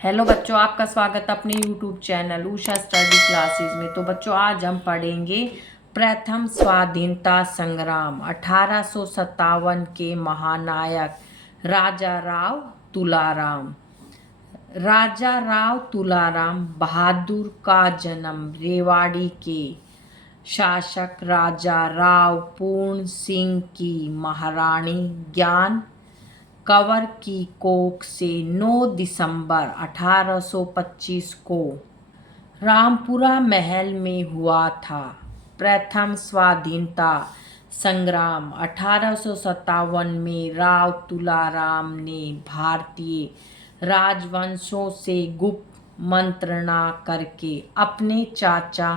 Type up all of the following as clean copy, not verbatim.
Hello बच्चों, आपका स्वागत है अपने YouTube channel Usha study classes में। तो बच्चों, आज हम पढ़ेंगे प्रथम स्वाधीनता संग्राम 1857 के महानायक राजा राव तुलाराम। राजा राव तुलाराम बहादुर का जन्म रेवाड़ी के शासक राजा राव पूर्ण सिंह की महारानी ज्ञान कंवर की कोख से 9 दिसंबर 1825 को रामपुरा महल में हुआ था। प्रथम स्वाधीनता संग्राम 1857 में राव तुलाराम ने भारतीय राजवंशों से गुप्त मंत्रणा करके अपने चाचा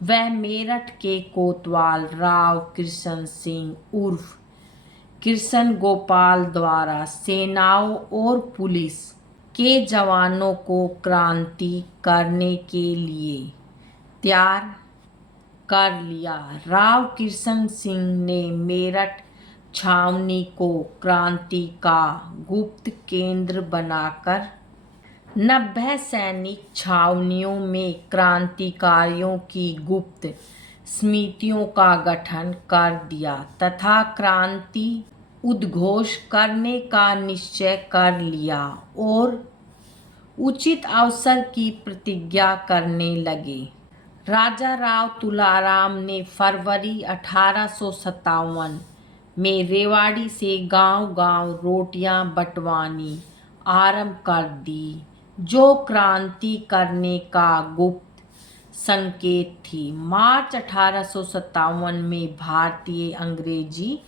व मेरठ के कोतवाल राव कृष्ण सिंह उर्फ कृष्ण गोपाल द्वारा सेनाओं और पुलिस के जवानों को क्रांति करने के लिए तैयार कर लिया। राव कृष्ण सिंह ने मेरठ छावनी को क्रांति का गुप्त केंद्र बनाकर 90 सैनिक छावनियों में क्रांतिकारियों की गुप्त समितियों का गठन कर दिया तथा क्रांति उद्घोष करने का निश्चय कर लिया और उचित अवसर की प्रतिज्ञा करने लगे। राजा राव तुलाराम ने फरवरी 1857 में रेवाड़ी से गांव-गांव रोटियां बंटवानी आरंभ कर दी, जो क्रांति करने का गुप्त संकेत थी। मार्च 1857 में भारतीय अंग्रेजी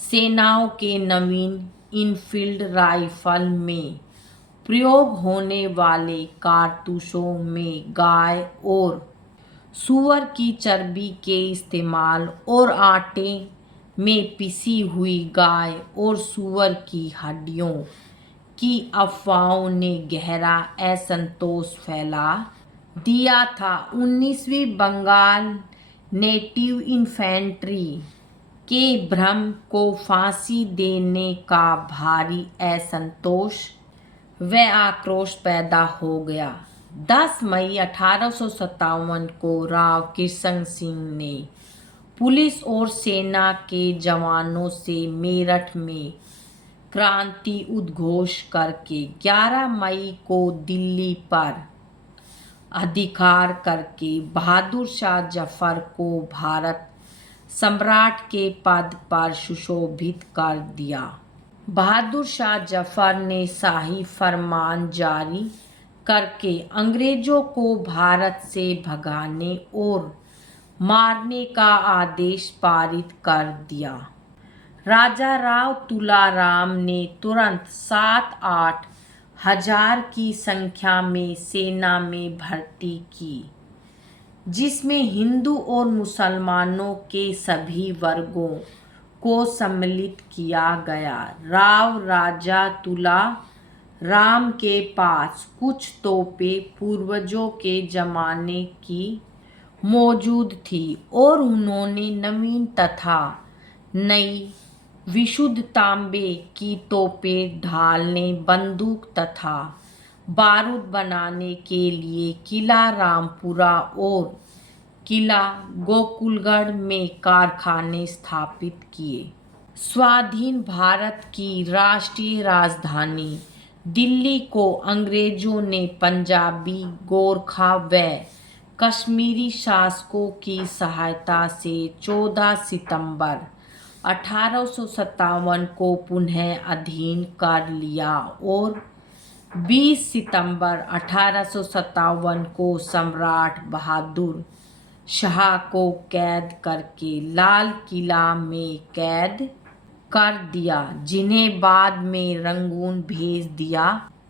सेनाओं के नवीन इनफील्ड राइफल में प्रयोग होने वाले कारतूसों में गाय और सूअर की चर्बी के इस्तेमाल और आटे में पिसी हुई गाय और सूअर की हड्डियों की अफवाहों ने गहरा असंतोष फैला दिया था। 19वीं बंगाल नेटिव इन्फेंट्री के भ्रम को फांसी देने का भारी असंतोष व आक्रोश पैदा हो गया। 10 मई 1857 को राव कृष्ण सिंह ने पुलिस और सेना के जवानों से मेरठ में क्रांति उद्घोष करके 11 मई को दिल्ली पर अधिकार करके बहादुर शाह जफर को भारत सम्राट के पद पर सुशोभित कर दिया। बहादुर शाह जफर ने शाही फरमान जारी करके अंग्रेजों को भारत से भगाने और मारने का आदेश पारित कर दिया। राजा राव तुलाराम ने तुरंत 7-8 हजार की संख्या में सेना में भर्ती की, जिसमें हिंदू और मुसलमानों के सभी वर्गों को सम्मिलित किया गया। राजा तुलाराम के पास कुछ तोपें पूर्वजों के जमाने की मौजूद थी और उन्होंने नवीन तथा नई विशुद्ध तांबे की तोपें ढालने, बंदूक तथा बारूद बनाने के लिए किला रामपुरा और किला गोकुलगढ़ में कारखाने स्थापित किए। स्वाधीन भारत की राष्ट्रीय राजधानी दिल्ली को अंग्रेजों ने पंजाबी, गोरखा व कश्मीरी शासकों की सहायता से 14 सितंबर 1857 को पुनः अधीन कर लिया और 20 सितंबर 1857 को सम्राट बहादुर शाह को कैद करके लाल किला में कैद कर दिया, जिन्हें बाद में रंगून भेज दिया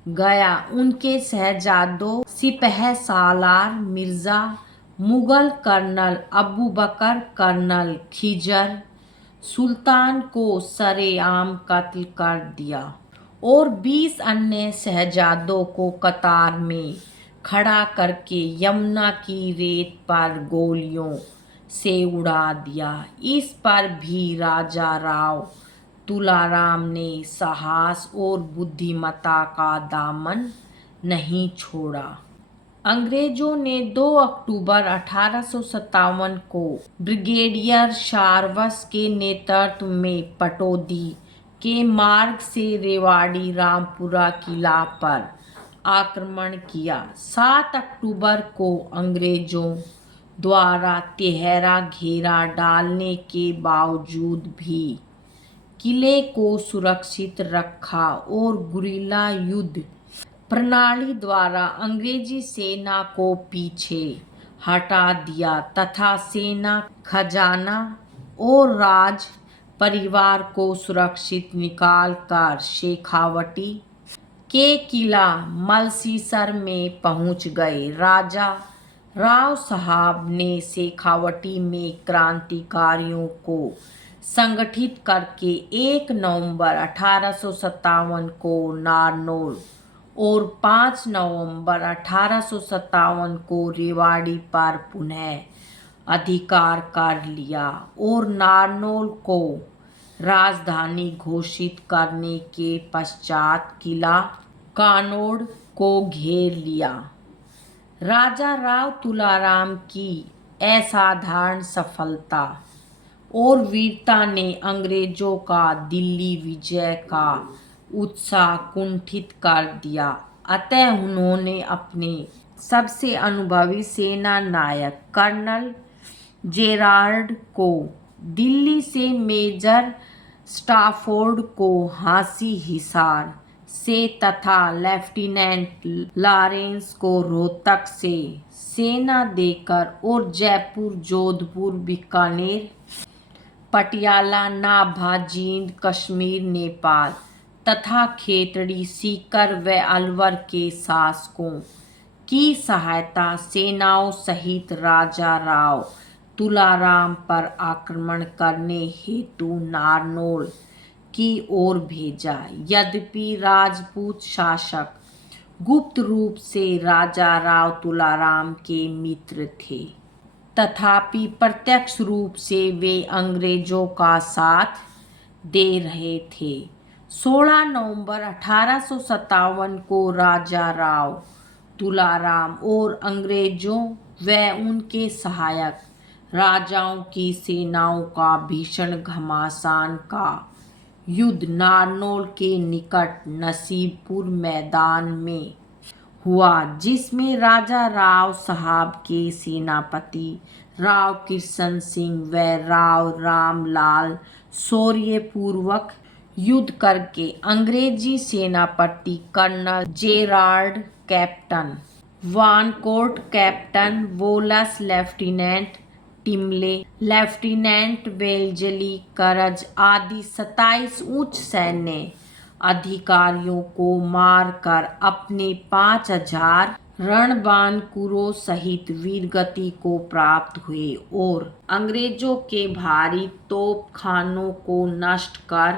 गया। उनके शहजादों सिपहसालार मिर्जा, मुगल कर्नल अबू बकर, कर्नल खिजर सुल्तान को सरेआम कत्ल कर दिया और 20 अन्य शहजादों को कतार में खड़ा करके यमुना की रेत पर गोलियों से उड़ा दिया। इस पर भी राजा राव तुलाराम ने साहस और बुद्धिमत्ता का दामन नहीं छोड़ा। अंग्रेजों ने 2 अक्टूबर 1857 को ब्रिगेडियर शारवस के नेतृत्व में पटौदी के मार्ग से रेवाड़ी रामपुरा किला पर आक्रमण किया। 7 अक्टूबर को अंग्रेजों द्वारा तिहरा घेरा डालने के बावजूद भी किले को सुरक्षित रखा और गुरिल्ला युद्ध प्रणाली द्वारा अंग्रेजी सेना को पीछे हटा दिया तथा सेना खजाना और राज परिवार को सुरक्षित निकालकर शेखावटी के किला मलसीसर में पहुंच गए। राजा राव साहब ने शेखावटी में क्रांतिकारियों को संगठित करके 1 नवंबर 1857 को नारनौल और 5 नवंबर 1857 को रेवाड़ी पर पुनः अधिकार कर लिया और नारनौल को राजधानी घोषित करने के पश्चात किला कानौड़ को घेर लिया। राजा राव तुलाराम की असाधारण सफलता और वीरता ने अंग्रेजों का दिल्ली विजय का उत्साह कुंठित कर दिया। अतः उन्होंने अपने सबसे अनुभवी सेना नायक कर्नल जेरार्ड को दिल्ली से मेजर स्टाफोर्ड को हांसी हिसार से तथा लेफ्टिनेंट लॉरेंस को रोहतक से सेना देकर और जयपुर, जोधपुर, बीकानेर, पटियाला, नाभा, जींद, कश्मीर, नेपाल तथा खेतड़ी, सीकर व अलवर के शासकों की सहायता सेनाओं सहित राजा राव तुलाराम पर आक्रमण करने हेतु नारनौल की ओर भेजा। यद्यपि राजपूत शासक गुप्त रूप से राजा राव तुलाराम के मित्र थे, तथापि प्रत्यक्ष रूप से वे अंग्रेजों का साथ दे रहे थे। 16 नवंबर 1857 को राजा राव तुलाराम और अंग्रेजों व उनके सहायक राजाओं की सेनाओं का भीषण घमासान का युद्ध नारनौल के निकट नसीबपुर मैदान में हुआ, जिसमें राजा राव साहब के सेनापति राव किशन सिंह व राव रामलाल शौर्य पूर्वक युद्ध करके अंग्रेजी सेनापति कर्नल जेरार्ड, कैप्टन वानकोट, कैप्टन वोलस, लेफ्टिनेंट टिमले, लेफ्टिनेंट वेल्जली, करज आदि 27 उच्च सैन्य अधिकारियों को मारकर अपने 5000 रणबांकुरों सहित वीरगति को प्राप्त हुए और अंग्रेजों के भारी तोपखानों को नष्ट कर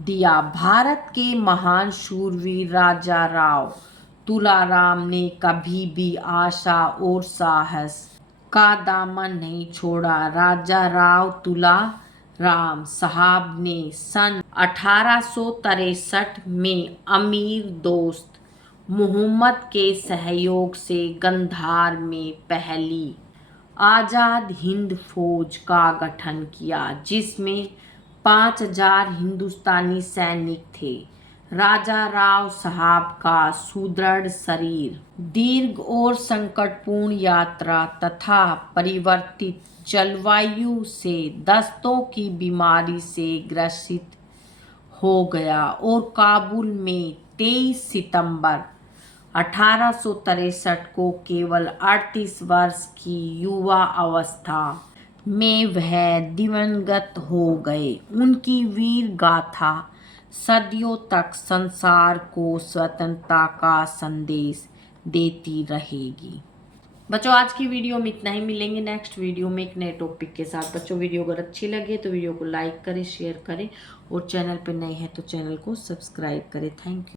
दिया। भारत के महान शूरवीर राजा राव तुलाराम ने कभी भी आशा और साहस का दामन नहीं छोड़ा। राजा राव तुलाराम साहब ने सन 1863 में अमीर दोस्त मोहम्मद के सहयोग से गंधार में पहली आज़ाद हिंद फौज का गठन किया, जिसमें 5000 हिंदुस्तानी सैनिक थे। राजा राव साहब का सुदृढ़ शरीर, दीर्घ और संकटपूर्ण यात्रा तथा परिवर्तित जलवायु से दस्तों की बीमारी से ग्रसित हो गया और काबुल में 23 सितंबर 1863 को केवल 38 वर्ष की युवा अवस्था में वह दिवंगत हो गए। उनकी वीर गाथा सदियों तक संसार को स्वतंत्रता का संदेश देती रहेगी। बच्चों, आज की वीडियो में इतना ही। मिलेंगे नेक्स्ट वीडियो में एक नए टॉपिक के साथ। बच्चों, वीडियो अगर अच्छी लगे तो वीडियो को लाइक करें, शेयर करें और चैनल पर नए हैं तो चैनल को सब्सक्राइब करें। Thank you.